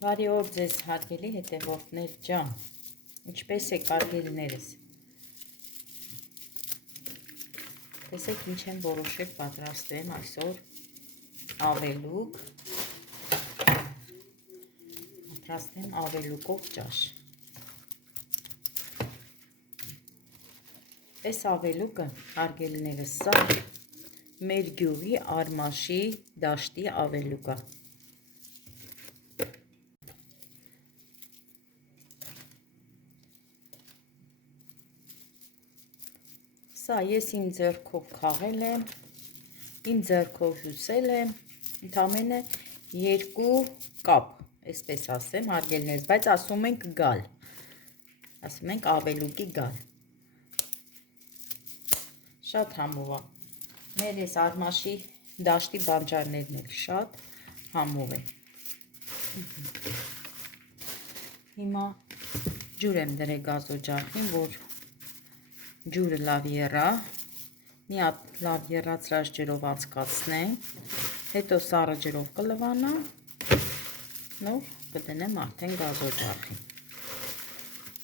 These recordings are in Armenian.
Բարի օր ձեզ հարգելի հետևորդներ ջան, ինչպես եք հարգելիներս, տեսեք ինչ եմ որոշել պատրաստեմ այսօր ավելուկ, պատրաստեմ ավելուկով ճաշ, այս ավելուկը հարգելիներս սա մեր գյուղի Արմաշի դաշտի ավելուկ է, սա ես իմ ձեռքով քաղել եմ, իմ ձեռքով հյուսել եմ, ընդամենը 2 կապ, այսպես ասեմ, հարգելիներս, բայց ասում ենք գալ, ասում ենք ավելուկի գալ, շատ համով է, մեր ես Արմաշի դաշտի բանջարներն էլ շատ համով են, հիմա ջուր եմ դրել գազօջախին, որ ջուրը լավ եռա, մի հատ լավ եռացրած ջրով անցկացնեմ, հետո սառը ջրով կլվանա, նոր կդնեմ արդեն գազօջախին,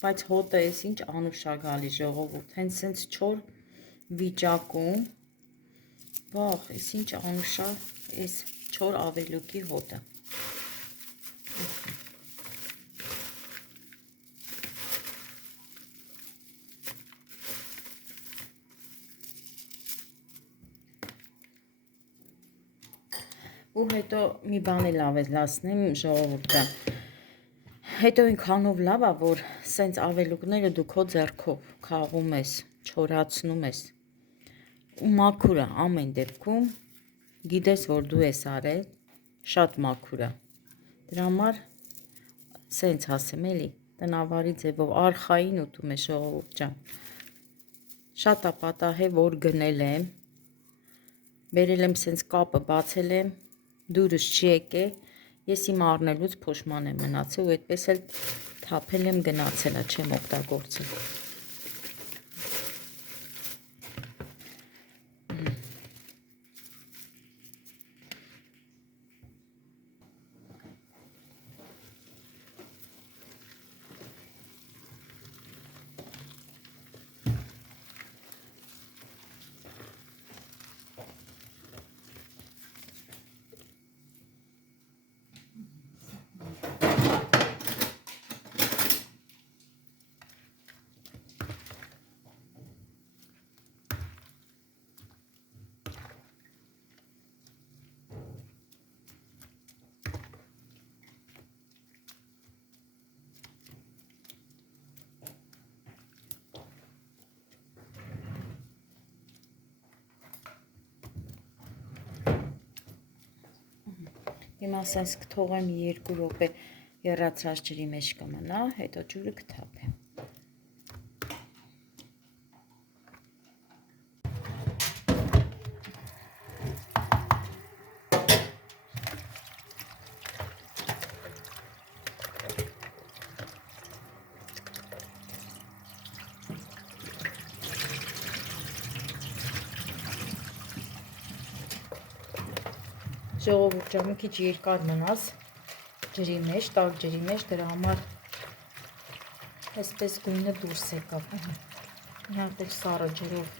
բայց հոտը ես ինչ անուշ է գալի ժողովուրդ, հենց սենց չոր վիճակում, վաղ, ես ինչ անուշ է ես չոր ավելուկի հոտը, ու հետո մի բան էլ ավելացնեմ ժողովուրդը, հետո ինքանով լավ է, որ սենց ավելուկները դու քո ձեռքով քաղում ես, չորացնում ես, ու մաքուր է ամեն դեպքում, գիտես, որ դու ես արել, շատ մաքուր է, դրա համար սենց ասեմ էլի, տնավարի ձևով արխային ուտում է ժողովուրդ ջան, շատ է պատահել, որ գնել եմ, բերել եմ սենց կապը բացել եմ, դուրս չի եկել, ես իմ առնելուց փոշման եմ մնացել ու այդպես էլ թափել եմ գնացել է, չեմ օգտագործել, հիմա սենց կթողեմ 2 րոպե եռացրած ջրի մեջ կմնա, հետո ջուրը կթափեմ, ժողովուրդ ջան, մի քիչ երկար մնաց ջրի մեջ, տաք ջրի մեջ, դրա համար այսպես գույնը դուրս եկավ, մի հատ էլ սառը ջրով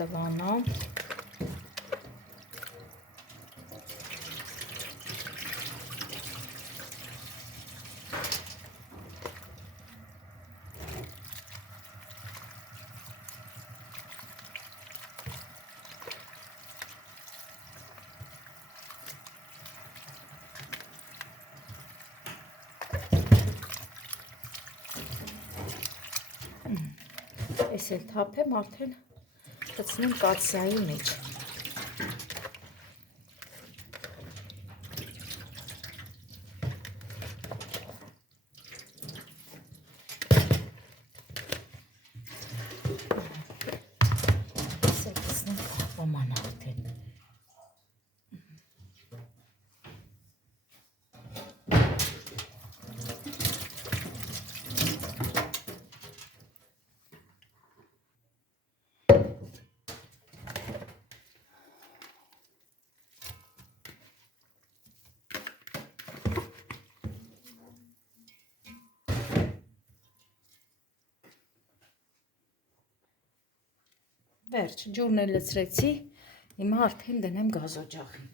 լվանա, ես էլ թափեմ, արդեն կցնեմ կացյայի մեջ, ես էլ կցնեմ կապոման արդեն, Վերջ, ջուրն էլ լցրեցի, հիմա արդեն դնեմ գազօջախին։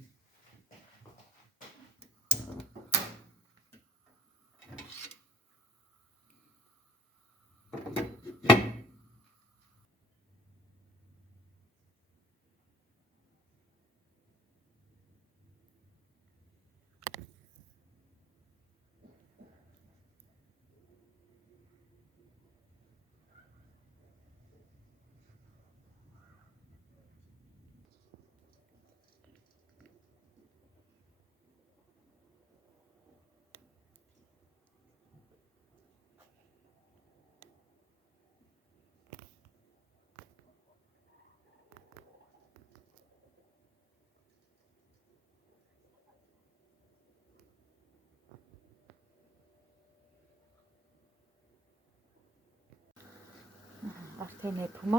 Արդեն եփում է,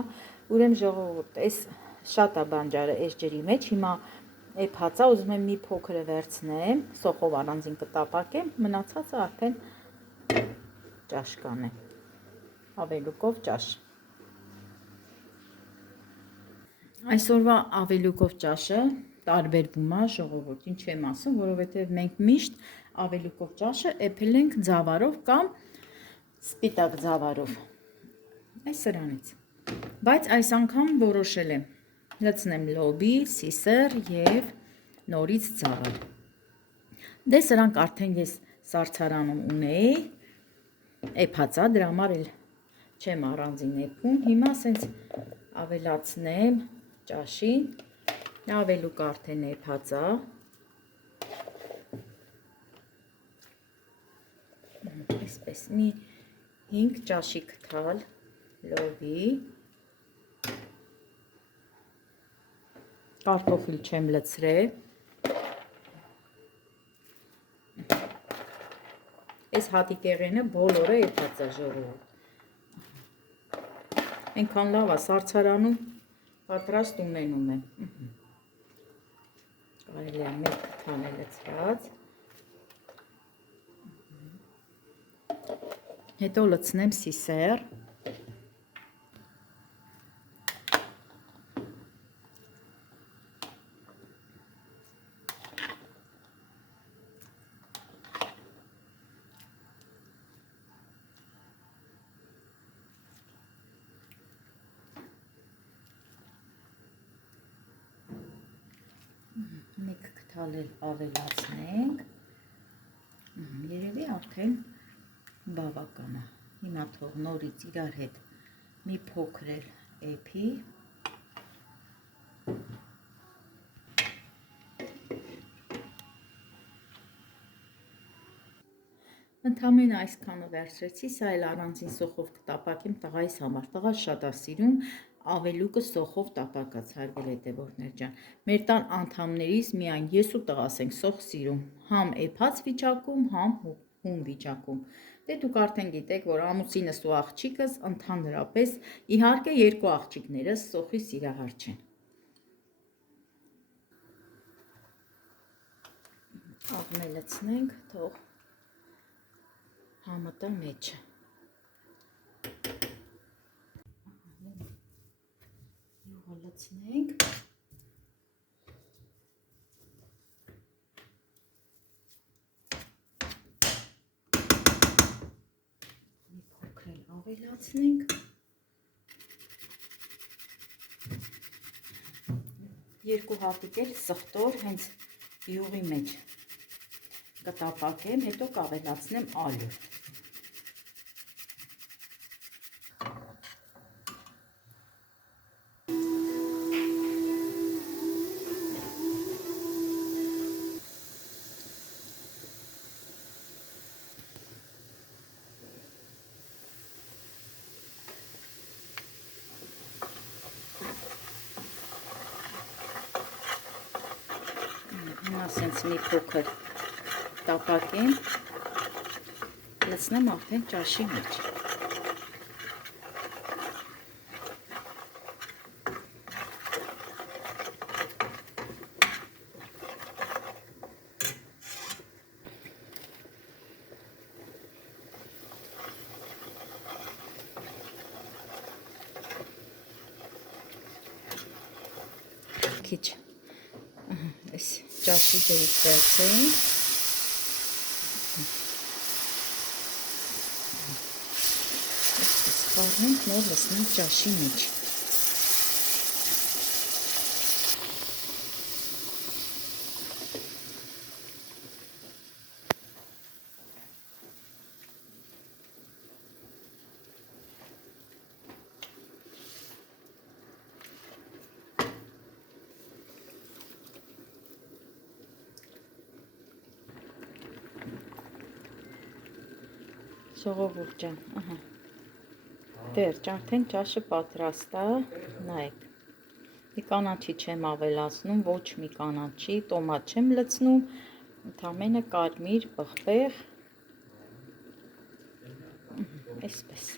ուրեմն ժողովուրդ, այս շատ է բանջարը այս ջրի մեջ, հիմա եփած է, ուզում եմ մի փոքր վերցնեմ, սոխով առանձին կտապակեմ, մնացածը արդեն ճաշ կանեմ, ավելուկով ճաշ։ Այսօրվա ավելուկով ճաշը տարբերվում է ժողովուրդ, ինչ եմ ասում, որովհետև մենք միշտ ավելուկով ճաշը եփել ենք ձավարով կամ սպիտակ ձավարով։ Այս սրանից, բայց այս անգամ որոշել եմ լցնեմ լոբի, սիսեռ և նորից ձավար։ Դե սրանք արդեն ես սառցարանում ունեի, եփածա, դրա համար էլ չեմ առանձին եփում, հիմա ասենց ավելացնեմ ճաշին, ավելուկ արդեն եփածա, այսպես մի 5 ճաշի կթալ լոբի, կարտոֆիլ չեմ լցրել, այս հատիկեղենը բոլորը եփած է ժողովուրդ, այնքան լավ է սառցարանում պատրաստ ունենում եմ, կարելի է մեկ քթան է լցրած, հետո լցնեմ սիսեռ, մեկ քթալ էլ ավելացնենք, երևի արդեն բավական է, հիմա թող նորից իրար հետ մի փոքր էլ եփի, ընդամենը այսքանը վերցրեցի, սա էլ առանձին սոխով կտապակեմ տղայիս համար, տղա շատ է սիրում ավելուկը սոխով տապակած, հարգելի հետևորդներ ջան, մեր տան անդամներից միայն ես ու տղաս ենք սոխ սիրում, համ եփած վիճակում, համ հում վիճակում, դե դուք արդեն գիտեք, որ ամուսինս ու աղջիկս ընդհանրապես, իհարկե երկու աղջիկներս սոխի սիրահար չեն։ Աղմե լցնենք, թող համտա մեջը։ Յուղը լցնենք։ Մի փոքր էլ ավելացնենք։ Երկու հատիկ էլ սխտոր հենց յուղի մեջ կտապակեմ, հետո կավելացնեմ ալյուր։ Ասենց մի փոքր տապակեմ, լցնեմ արդեն ճաշի մեջ։ քիչ այս ճաշի ջրից վերցրեինք։ Այսպես խառնենք, նոր լցնենք ճաշի մեջ։ Ժողովուրդ ջան, ահա։ Վերջ, արդեն ճաշը պատրաստ է, նայեք։ Մի կանաչի չեմ ավելացնում, ոչ մի կանաչի, տոմատ չեմ լցնում, ընդամենը կարմիր, պղպեղ, այսպես։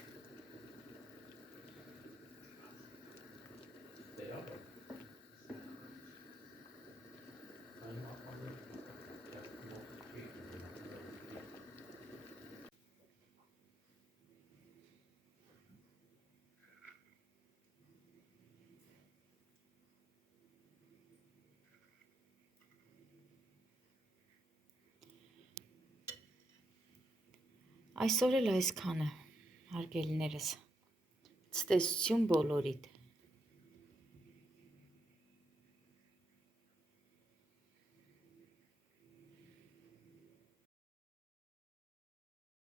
Այսօր էլ այսքանը, հարգելիներս, ցտեսություն բոլորիդ։